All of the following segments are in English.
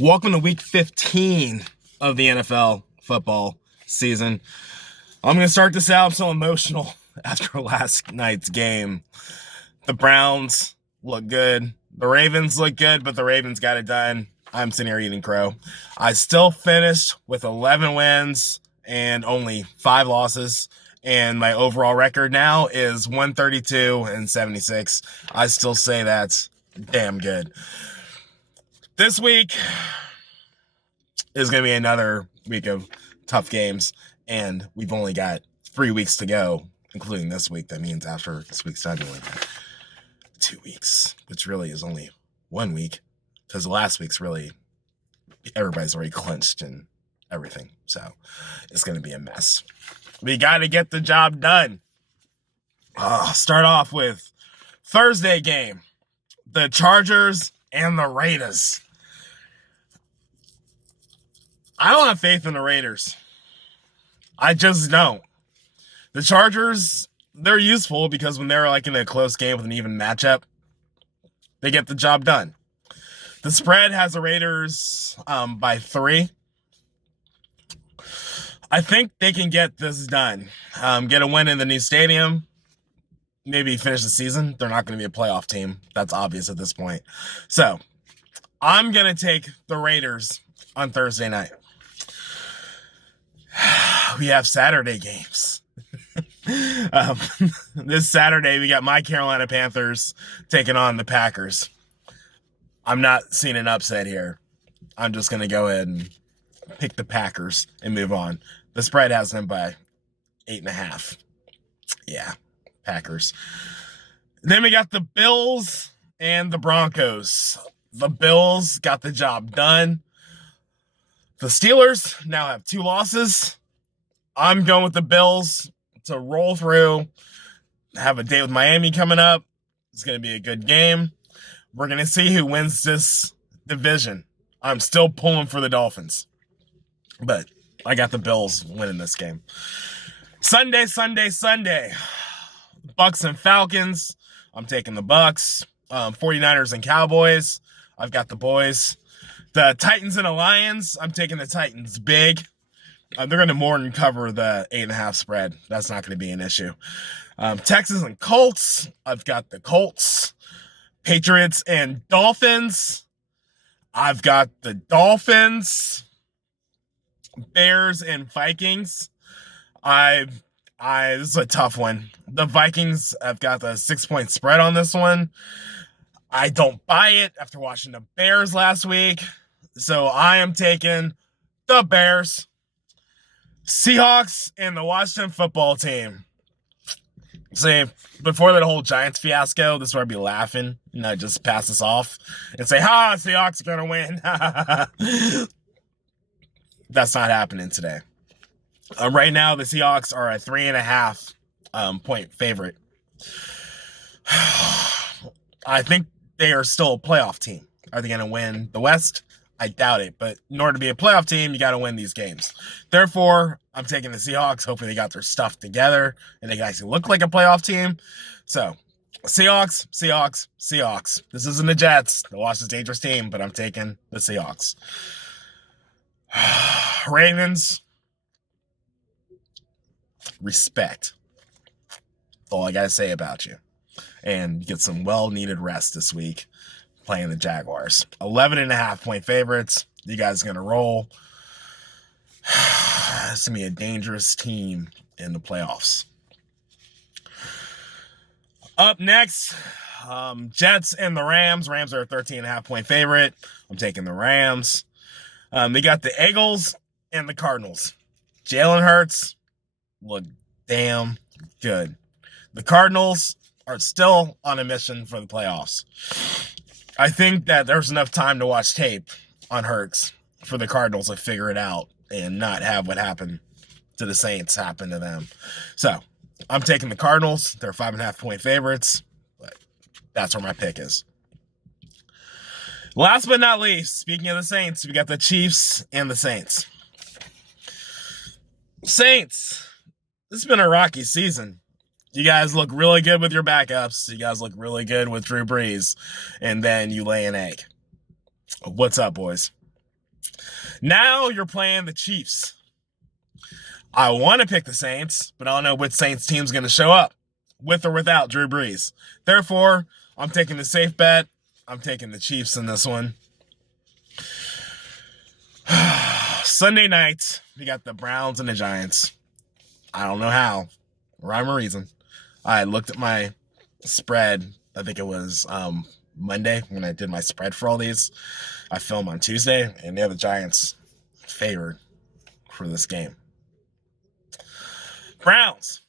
Welcome to week 15 of the NFL football season. I'm going to start this out. I'm so emotional after last night's game. The Browns look good. The Ravens look good, but the Ravens got it done. I'm sitting here eating crow. I still finished with 11 wins and only 5 losses. And my overall record now is 132-76. I still say that's damn good. This week is going to be another week of tough games, and we've only got 3 weeks to go, including this week. That means after this week's done, we only got 2 weeks, which really is only 1 week, because last week's really, everybody's already clinched and everything, so it's going to be a mess. We got to get the job done. Start off with Thursday game, the Chargers and the Raiders. I don't have faith in the Raiders. I just don't. The Chargers, they're useful because when they're like in a close game with an even matchup, they get the job done. The spread has the Raiders by 3. I think they can get this done. Get a win in the new stadium. Maybe finish the season. They're not going to be a playoff team. That's obvious at this point. So, I'm going to take the Raiders on Thursday night. We have Saturday games. This Saturday, we got my Carolina Panthers taking on the Packers. I'm not seeing an upset here. I'm just going to go ahead and pick the Packers and move on. The spread has them by 8.5. Yeah, Packers. Then we got the Bills and the Broncos. The Bills got the job done. The Steelers now have 2 losses. I'm going with the Bills to roll through. Have a date with Miami coming up. It's going to be a good game. We're going to see who wins this division. I'm still pulling for the Dolphins, but I got the Bills winning this game. Sunday. Bucks and Falcons. I'm taking the Bucks. 49ers and Cowboys. I've got the boys. The Titans and the Lions. I'm taking the Titans big. They're going to more than cover the 8.5 spread. That's not going to be an issue. Texans and Colts. I've got the Colts. Patriots and Dolphins. I've got the Dolphins. Bears and Vikings. This is a tough one. The Vikings, I've got the 6-point spread on this one. I don't buy it after watching the Bears last week. So I am taking the Bears. Seahawks and the Washington football team. See, before that whole Giants fiasco, this is where I'd be laughing and I'd just pass this off and say, Seahawks are going to win. That's not happening today. Right now, the Seahawks are a 3.5 point favorite. I think they are still a playoff team. Are they going to win the West? I doubt it. But in order to be a playoff team, you got to win these games. Therefore, I'm taking the Seahawks. Hopefully, they got their stuff together and they can actually look like a playoff team. So, Seahawks. This isn't the Jets. The Washington's dangerous team, but I'm taking the Seahawks. Ravens. Respect. That's all I got to say about you. And get some well-needed rest this week playing the Jaguars. 11.5 point favorites. You guys are going to roll. It's going to be a dangerous team in the playoffs. Up next, Jets and the Rams. Rams are a 13.5 point favorite. I'm taking the Rams. They got the Eagles and the Cardinals. Jalen Hurts look damn good. The Cardinals are still on a mission for the playoffs. I think that there's enough time to watch tape on Hurts for the Cardinals to figure it out and not have what happened to the Saints happen to them. So, I'm taking the Cardinals. They're 5.5 point favorites, but that's where my pick is. Last but not least, speaking of the Saints, we got the Chiefs and the Saints. Saints, this has been a rocky season. You guys look really good with your backups. You guys look really good with Drew Brees. And then you lay an egg. What's up, boys? Now you're playing the Chiefs. I want to pick the Saints, but I don't know which Saints team's going to show up, with or without Drew Brees. Therefore, I'm taking the safe bet. I'm taking the Chiefs in this one. Sunday night, we got the Browns and the Giants. I don't know how, rhyme or reason. I looked at my spread. I think it was Monday when I did my spread for all these. I filmed on Tuesday, and they have the Giants favored for this game. Browns,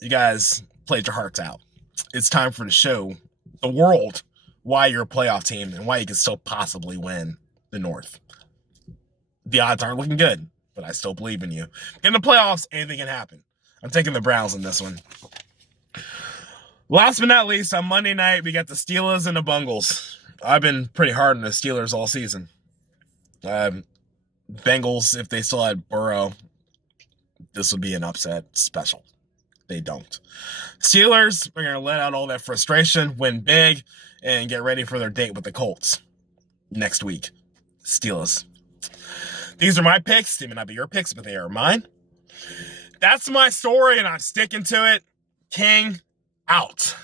you guys played your hearts out. It's time for to show the world why you're a playoff team and why you can still possibly win the North. The odds aren't looking good, but I still believe in you. In the playoffs, anything can happen. I'm taking the Browns in this one. Last but not least, on Monday night, we got the Steelers and the Bengals. I've been pretty hard on the Steelers all season. Bengals, if they still had Burrow, this would be an upset special. They don't. Steelers are going to let out all that frustration, win big, and get ready for their date with the Colts next week. Steelers. These are my picks. They may not be your picks, but they are mine. That's my story, and I'm sticking to it. King out.